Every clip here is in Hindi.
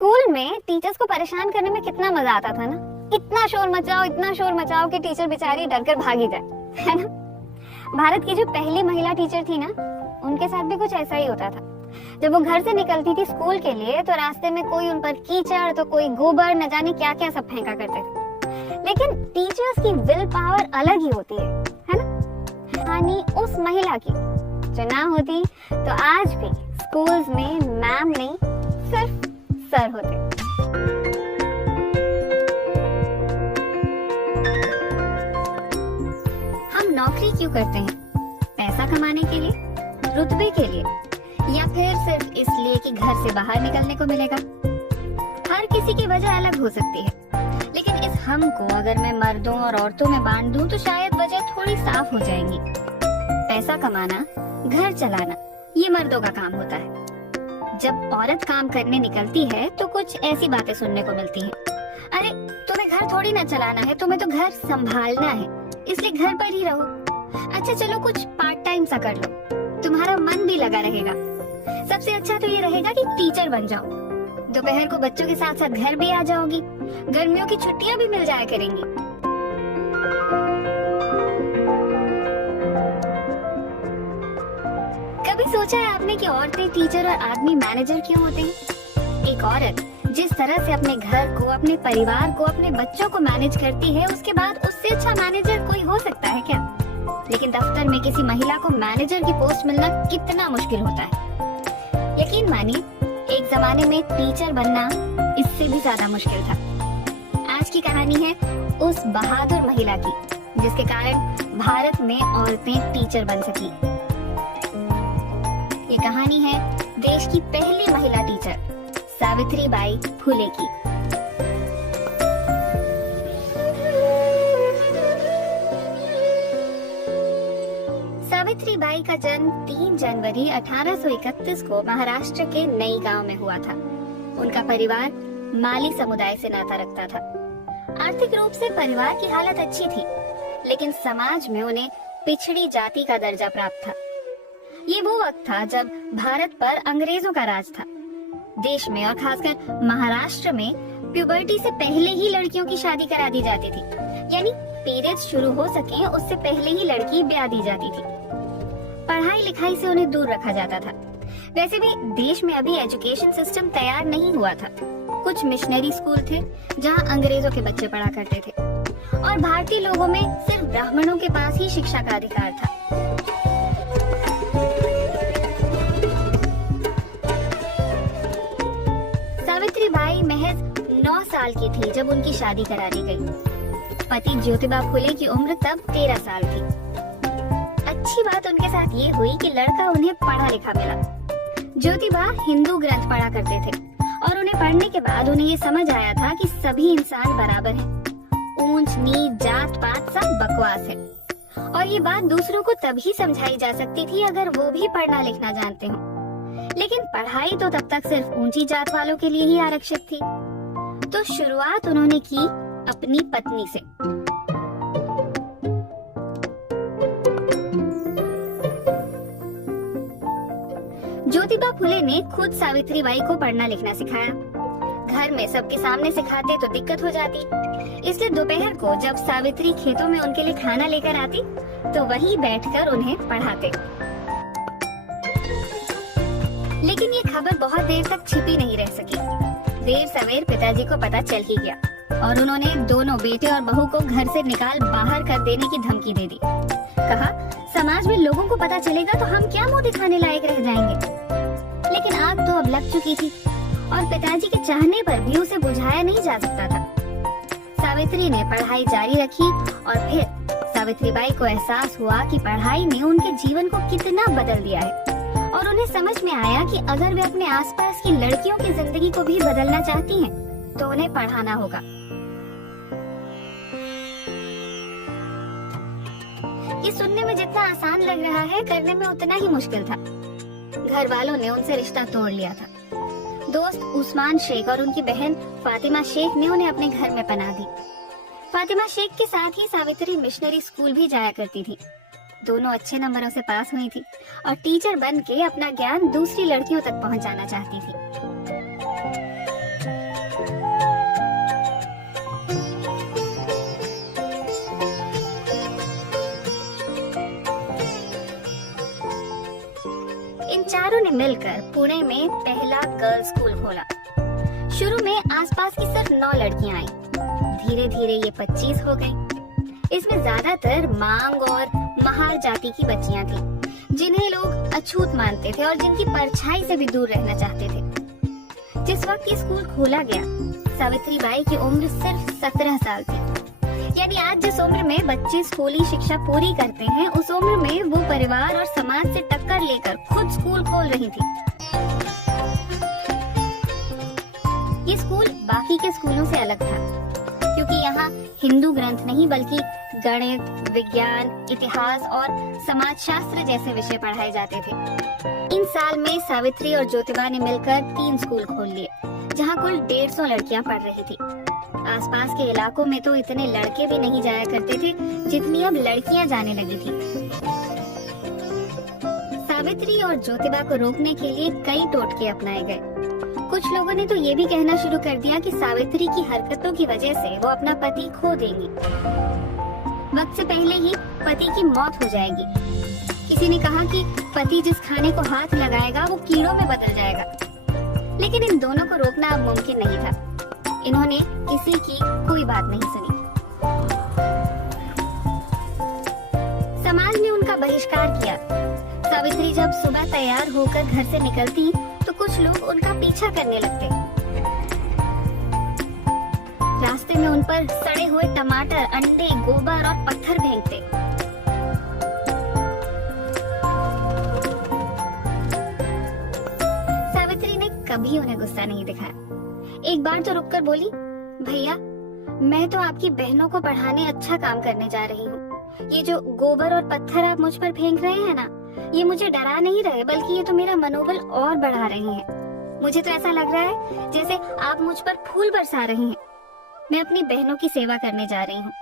स्कूल में टीचर्स को परेशान करने में कितना मजा आता था ना। इतना शोर मचाओ कि टीचर बेचारी डरकर भागी जाए, है ना। भारत की जो पहली महिला टीचर थी ना, उनके साथ भी कुछ ऐसा ही होता था। जब वो घर से निकलती थी स्कूल के लिए तो रास्ते में कोई उन पर कीचड़ तो कोई गोबर, न जाने क्या क्या सब फेंका करते थे। लेकिन टीचर्स की विल पावर अलग ही होती है ना। कहानी उस महिला की जो ना होती तो आज भी स्कूल्स में मैम नहीं सिर्फ सर होते। हम नौकरी क्यों करते हैं? पैसा कमाने के लिए, रुतबे के लिए, या फिर सिर्फ इसलिए कि घर से बाहर निकलने को मिलेगा? हर किसी की वजह अलग हो सकती है, लेकिन इस हम को अगर मैं मर्दों और औरतों में बांट दूं तो शायद वजह थोड़ी साफ हो जाएंगी। पैसा कमाना, घर चलाना, ये मर्दों का काम होता है। जब औरत काम करने निकलती है तो कुछ ऐसी बातें सुनने को मिलती हैं। अरे तुम्हें घर थोड़ी ना चलाना है, तुम्हें तो घर संभालना है, इसलिए घर पर ही रहो। अच्छा चलो कुछ पार्ट टाइम सा कर लो, तुम्हारा मन भी लगा रहेगा। सबसे अच्छा तो ये रहेगा कि टीचर बन जाओ, दोपहर को बच्चों के साथ साथ घर भी आ जाओगी, गर्मियों की छुट्टियां भी मिल जाया करेंगी। कभी सोचा है आपने कि औरतें टीचर और आदमी मैनेजर क्यों होते हैं? एक औरत जिस तरह से अपने घर को, अपने परिवार को, अपने बच्चों को मैनेज करती है, उसके बाद उससे अच्छा मैनेजर कोई हो सकता है क्या? लेकिन दफ्तर में किसी महिला को मैनेजर की पोस्ट मिलना कितना मुश्किल होता है। यकीन मानिए, एक जमाने में टीचर बनना इससे भी ज्यादा मुश्किल था। आज की कहानी है उस बहादुर महिला की, जिसके कारण भारत में औरतें टीचर बन सकी। ये कहानी है देश की पहली महिला टीचर सावित्रीबाई फुले की। सावित्रीबाई का जन्म 3 जनवरी 1831 को महाराष्ट्र के नई गांव में हुआ था। उनका परिवार माली समुदाय से नाता रखता था। आर्थिक रूप से परिवार की हालत अच्छी थी, लेकिन समाज में उन्हें पिछड़ी जाति का दर्जा प्राप्त था। ये वो वक्त था जब भारत पर अंग्रेजों का राज था। देश में और खासकर महाराष्ट्र में प्यूबर्टी से पहले ही लड़कियों की शादी करा दी जाती थी, यानी पीरियड्स शुरू हो सके उससे पहले ही लड़की ब्याह दी जाती थी। पढ़ाई लिखाई से उन्हें दूर रखा जाता था। वैसे भी देश में अभी एजुकेशन सिस्टम तैयार नहीं हुआ था। कुछ मिशनरी स्कूल थे जहाँ अंग्रेजों के बच्चे पढ़ा करते थे, और भारतीय लोगों में सिर्फ ब्राह्मणों के पास ही शिक्षा का अधिकार था। सावित्रीबाई महज 9 साल की थी जब उनकी शादी करा दी गई। पति ज्योतिबा फुले की उम्र तब 13 साल थी। अच्छी बात उनके साथ ये हुई कि लड़का उन्हें पढ़ा लिखा मिला। ज्योतिबा हिंदू ग्रंथ पढ़ा करते थे, और उन्हें पढ़ने के बाद उन्हें ये समझ आया था कि सभी इंसान बराबर हैं। ऊंच नीच जात पात सब बकवास है, और ये बात दूसरों को तभी समझाई जा सकती थी अगर वो भी पढ़ना लिखना जानते हो। लेकिन पढ़ाई तो तब तक सिर्फ ऊंची जात वालों के लिए ही आरक्षित थी। तो शुरुआत उन्होंने की अपनी पत्नी से। ज्योतिबा फुले ने खुद सावित्रीबाई को पढ़ना लिखना सिखाया। घर में सबके सामने सिखाते तो दिक्कत हो जाती, इसलिए दोपहर को जब सावित्री खेतों में उनके लिए खाना लेकर आती तो वहीं बैठकर उन्हें पढ़ाते। लेकिन ये खबर बहुत देर तक छिपी नहीं रह सकी। देर सवेर पिताजी को पता चल ही गया, और उन्होंने दोनों बेटे और बहू को घर से निकाल बाहर कर देने की धमकी दे दी। कहा, समाज में लोगों को पता चलेगा तो हम क्या मुंह दिखाने लायक रह जाएंगे। लेकिन आग तो अब लग चुकी थी, और पिताजी के चाहने पर भी उसे बुझाया नहीं जा सकता था। सावित्री ने पढ़ाई जारी रखी, और फिर सावित्रीबाई को एहसास हुआ कि पढ़ाई ने उनके जीवन को कितना बदल दिया है, और उन्हें समझ में आया कि अगर वे अपने आसपास की लड़कियों की जिंदगी को भी बदलना चाहती हैं, तो उन्हें पढ़ाना होगा। ये सुनने में जितना आसान लग रहा है, करने में उतना ही मुश्किल था। घर वालों ने उनसे रिश्ता तोड़ लिया था। दोस्त उस्मान शेख और उनकी बहन फातिमा शेख ने उन्हें अपने घर में पनाह दी। फातिमा शेख के साथ ही सावित्री मिशनरी स्कूल भी जाया करती थी। दोनों अच्छे नंबरों से पास हुई थी और टीचर बन के अपना ज्ञान दूसरी लड़कियों तक पहुंचाना चाहती थी। चारों ने मिलकर पुणे में पहला गर्ल्स स्कूल खोला। शुरू में आसपास की सिर्फ 9 लड़कियां आईं। धीरे धीरे ये 25 हो गई। इसमें ज्यादातर मांग और महार जाति की बच्चियां थीं, जिन्हें लोग अछूत मानते थे और जिनकी परछाई से भी दूर रहना चाहते थे। जिस वक्त ये स्कूल खोला गया, सावित्रीबाई की उम्र सिर्फ 17 साल थी। यानी आज जिस उम्र में बच्चे स्कूली शिक्षा पूरी करते हैं, उस उम्र में वो परिवार और समाज से टक्कर लेकर खुद स्कूल खोल रही थी। ये स्कूल बाकी के स्कूलों से अलग था, क्योंकि यहाँ हिंदू ग्रंथ नहीं बल्कि गणित, विज्ञान, इतिहास और समाजशास्त्र जैसे विषय पढ़ाए जाते थे। 3 साल में सावित्री और ज्योतिबा ने मिलकर 3 स्कूल खोल लिए, जहाँ कुल 150 लड़कियां पढ़ रही थी। आसपास के इलाकों में तो इतने लड़के भी नहीं जाया करते थे जितनी अब लड़कियां जाने लगी थी। सावित्री और ज्योतिबा को रोकने के लिए कई टोटके अपनाए गए। कुछ लोगों ने तो ये भी कहना शुरू कर दिया कि सावित्री की हरकतों की वजह से वो अपना पति खो देंगी, वक्त से पहले ही पति की मौत हो जाएगी। किसी ने कहा कि पति जिस खाने को हाथ लगाएगा वो कीड़ों में बदल जाएगा। लेकिन इन दोनों को रोकना अब मुमकिन नहीं था। इन्होंने किसी की कोई बात नहीं सुनी। समाज ने उनका बहिष्कार किया। सावित्री जब सुबह तैयार होकर घर से निकलती तो कुछ लोग उनका पीछा करने लगते। रास्ते में उन पर सड़े हुए टमाटर, अंडे, गोबर और पत्थर फेंकते। सावित्री ने कभी उन्हें गुस्सा नहीं दिखाया। एक बार तो रुककर बोली, भैया, मैं तो आपकी बहनों को पढ़ाने अच्छा काम करने जा रही हूँ। ये जो गोबर और पत्थर आप मुझ पर फेंक रहे हैं ना, ये मुझे डरा नहीं रहे, बल्कि ये तो मेरा मनोबल और बढ़ा रहे हैं। मुझे तो ऐसा लग रहा है जैसे आप मुझ पर फूल बरसा रही हैं। मैं अपनी बहनों की सेवा करने जा रही हूँ,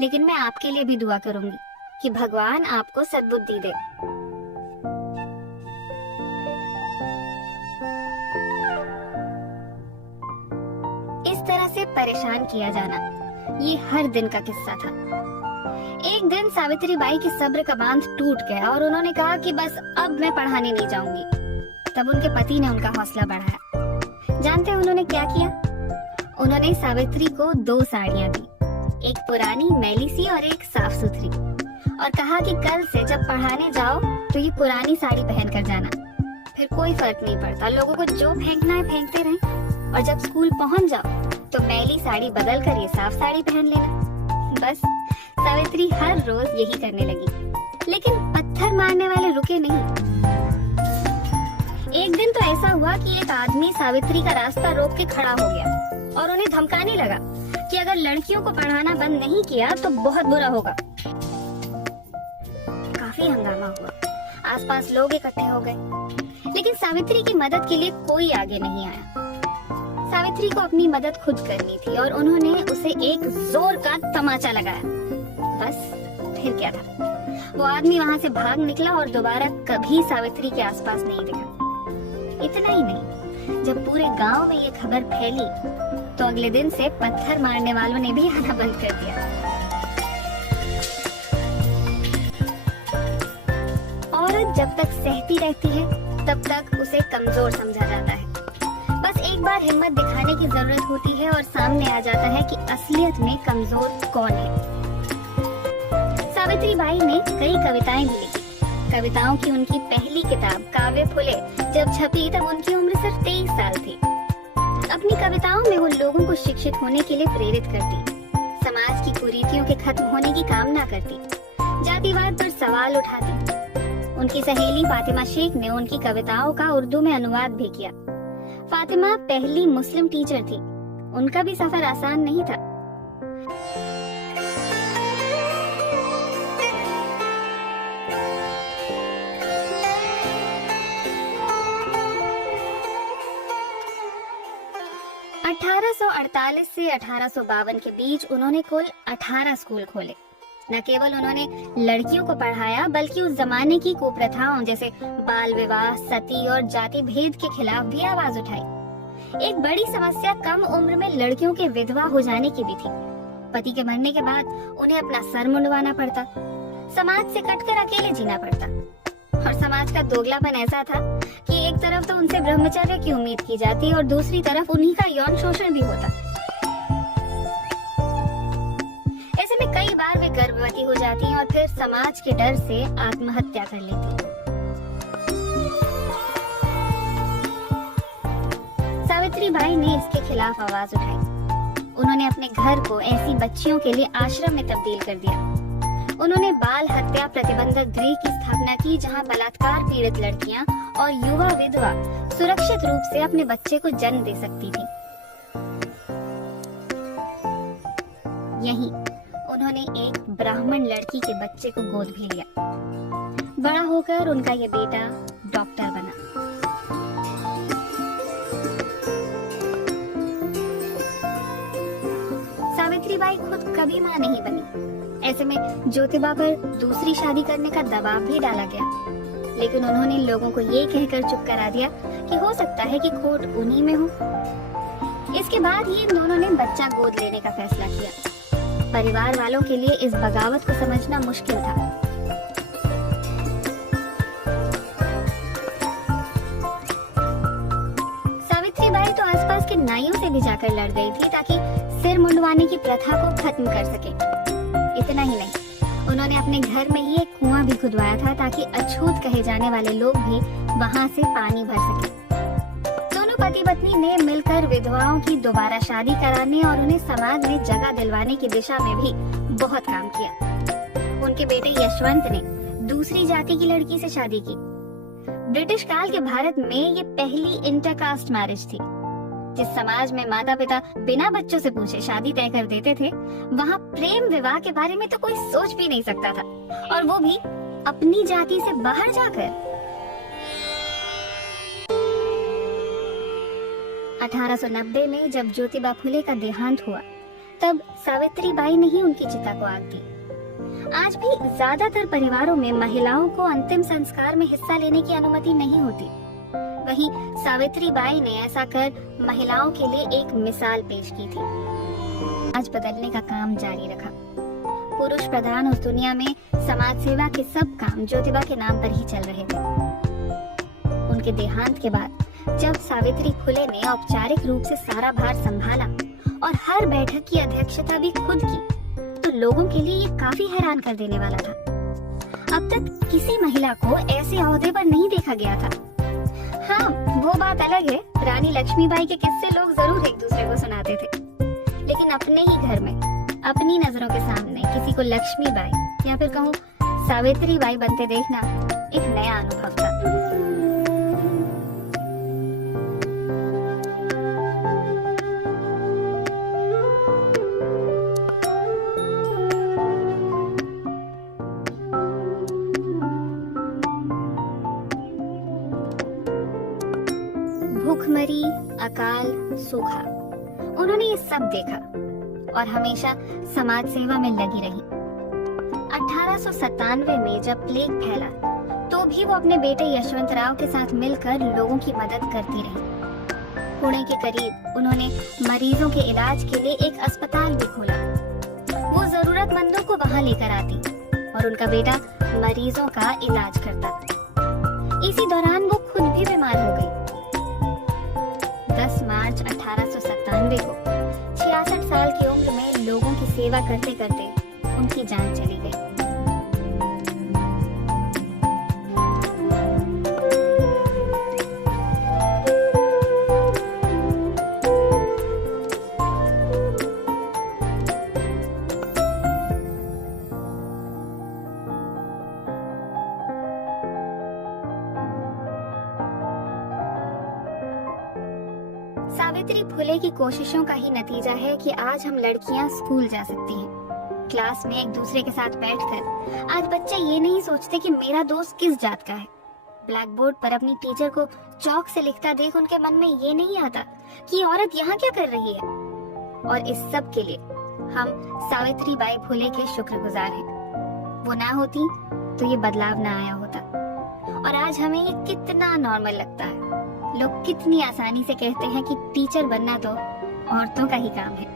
लेकिन मैं आपके लिए भी दुआ करूंगी कि भगवान आपको सद्बुद्धि दे। इस तरह से परेशान किया जाना, ये हर दिन का किस्सा था। एक दिन सावित्रीबाई की सब्र का बांध टूट गया और उन्होंने कहा कि बस अब मैं पढ़ाने नहीं जाऊंगी। तब उनके पति ने उनका हौसला बढ़ाया। जानते हैं उन्होंने क्या किया? उन्होंने सावित्री को 2 साड़ियां दी, एक पुरानी मैली सी और एक साफ सुथरी, और कहा कि कल से जब पढ़ाने जाओ तो ये पुरानी साड़ी पहन कर जाना। फिर कोई फर्क नहीं पड़ता, लोगों को जो फेंकना है फेंकते रहें, और जब स्कूल पहुंच जाओ तो मैली साड़ी बदल कर ये साफ साड़ी पहन लेना। बस सावित्री हर रोज यही करने लगी। लेकिन पत्थर मारने वाले रुके नहीं। एक दिन तो ऐसा हुआ कि एक आदमी सावित्री का रास्ता रोक के खड़ा हो गया और उन्हें धमकाने लगा कि अगर लड़कियों को पढ़ाना बंद नहीं किया तो बहुत बुरा होगा। काफी हंगामा हुआ, आसपास लोग इकट्ठे हो गए, लेकिन सावित्री की मदद के लिए कोई आगे नहीं आया। सावित्री को अपनी मदद खुद करनी थी और उन्होंने उसे एक जोर का तमाचा लगाया। बस फिर क्या था, वो आदमी वहाँ से भाग निकला और दोबारा कभी सावित्री के आसपास नहीं दिखा। इतना ही नहीं, जब पूरे गांव में ये खबर फैली तो अगले दिन से पत्थर मारने वालों ने भी आना बंद कर दिया। औरत जब तक सहती रहती है तब तक उसे कमजोर समझा जाता है। बस एक बार हिम्मत दिखाने की जरूरत होती है और सामने आ जाता है कि असलियत में कमजोर कौन है। सावित्रीबाई ने कई कविताएं भी लिखी। कविताओं की उनकी पहली किताब काव्य फुले जब छपी तब उनकी उम्र सिर्फ 23 साल थी। अपनी कविताओं में वो लोगों को शिक्षित होने के लिए प्रेरित करती, समाज की कुरीतियों के खत्म होने की कामना करती, जातिवाद पर सवाल उठाती। उनकी सहेली फातिमा शेख ने उनकी कविताओं का उर्दू में अनुवाद भी किया। फातिमा पहली मुस्लिम टीचर थी, उनका भी सफर आसान नहीं था। अठारह से 1852 के बीच उन्होंने कुल 18 स्कूल खोले। न केवल उन्होंने लड़कियों को पढ़ाया बल्कि उस जमाने की कुप्रथाओं जैसे बाल विवाह, सती और जाति भेद के खिलाफ भी आवाज उठाई। एक बड़ी समस्या कम उम्र में लड़कियों के विधवा हो जाने की भी थी। पति के मरने के बाद उन्हें अपना सर मुंडवाना पड़ता, समाज से कटकर अकेले जीना पड़ता। और समाज का दोगलापन ऐसा था कि एक तरफ तो उनसे ब्रह्मचर्य की उम्मीद की जाती और दूसरी तरफ उन्हीं का यौन शोषण भी होता। ऐसे में कई बार वे गर्भवती हो जाती और फिर समाज के डर से आत्महत्या कर लेती। सावित्रीबाई ने इसके खिलाफ आवाज उठाई। उन्होंने अपने घर को ऐसी बच्चियों के लिए आश्रम में तब्दील कर दिया। उन्होंने बाल हत्या प्रतिबंधक गृह की स्थापना की, जहां बलात्कार पीड़ित लड़कियां और युवा विधवा सुरक्षित रूप से अपने बच्चे को जन्म दे सकती थी। यहीं उन्होंने एक ब्राह्मण लड़की के बच्चे को गोद भी लिया। बड़ा होकर उनका ये बेटा डॉक्टर बना। सावित्रीबाई खुद कभी मां नहीं बनी। ऐसे में ज्योतिबा पर दूसरी शादी करने का दबाव भी डाला गया, लेकिन उन्होंने लोगों को ये कहकर चुप करा दिया कि हो सकता है कि खोट उन्हीं में हो। इसके बाद ही इन दोनों ने बच्चा गोद लेने का फैसला किया। परिवार वालों के लिए इस बगावत को समझना मुश्किल था। सावित्रीबाई तो आसपास के नाइयों से भी जाकर लड़ गई थी ताकि सिर मुंडवाने की प्रथा को खत्म कर सके। इतना ही नहीं, उन्होंने अपने घर में ही एक कुआं भी खुदवाया था ताकि अछूत कहे जाने वाले लोग भी वहां से पानी भर सके। दोनों पति पत्नी ने मिलकर विधवाओं की दोबारा शादी कराने और उन्हें समाज में जगह दिलवाने की दिशा में भी बहुत काम किया। उनके बेटे यशवंत ने दूसरी जाति की लड़की से शादी की। ब्रिटिश काल के भारत में ये पहली इंटरकास्ट मैरिज थी। जिस समाज में माता पिता बिना बच्चों से पूछे शादी तय कर देते थे, वहाँ प्रेम विवाह के बारे में तो कोई सोच भी नहीं सकता था, और वो भी अपनी जाति से बाहर जाकर। 1890 में जब ज्योतिबा फुले का देहांत हुआ, तब सावित्रीबाई ने ही उनकी चिता को आग दी। आज भी ज्यादातर परिवारों में महिलाओं को अंतिम संस्कार में हिस्सा लेने की अनुमति नहीं होती। वहीं सावित्रीबाई ने ऐसा कर महिलाओं के लिए एक मिसाल पेश की थी। आज बदलने का काम जारी रखा। पुरुष प्रधान उस दुनिया में समाज सेवा के सब काम ज्योतिबा के नाम पर ही चल रहे थे। उनके देहांत के बाद जब सावित्री फुले ने औपचारिक रूप से सारा भार संभाला और हर बैठक की अध्यक्षता भी खुद की, तो लोगों के लिए ये काफी हैरान कर देने वाला था। अब तक किसी महिला को ऐसे ओहदे पर नहीं देखा गया था। हाँ, वो बात अलग है, रानी लक्ष्मीबाई के किस्से लोग जरूर एक दूसरे को सुनाते थे, लेकिन अपने ही घर में अपनी नजरों के सामने किसी को लक्ष्मीबाई या फिर कहूँ सावित्रीबाई बनते देखना एक नया अनुभव था। भूखमरी, अकाल, सूखा, उन्होंने ये सब देखा और हमेशा समाज सेवा में लगी रही। 1897 में जब प्लेग फैला, तो भी वो अपने बेटे यशवंतराव के साथ मिलकर लोगों की मदद करती रही। पुणे के करीब उन्होंने मरीजों के इलाज के लिए एक अस्पताल भी खोला। वो जरूरतमंदों को वहां लेकर आती और उनका बेटा मरीजों का इलाज करता। इसी दौरान वो खुद भी बीमार हो गई। 10 मार्च 1897 को 66 साल की उम्र में लोगों की सेवा करते करते उनकी जान चली गई। सावित्री फुले की कोशिशों का ही नतीजा है कि आज हम लड़कियां स्कूल जा सकती हैं। क्लास में एक दूसरे के साथ बैठकर आज बच्चे ये नहीं सोचते कि मेरा दोस्त किस जात का है। ब्लैक बोर्ड पर अपनी टीचर को चौक से लिखता देख उनके मन में ये नहीं आता कि औरत यहाँ क्या कर रही है। और इस सब के लिए हम सावित्रीबाई फुले के शुक्रगुजार हैं। वो ना होती तो ये बदलाव ना आया होता। और आज हमें ये कितना नॉर्मल लगता है। लोग कितनी आसानी से कहते हैं कि टीचर बनना तो औरतों का ही काम है।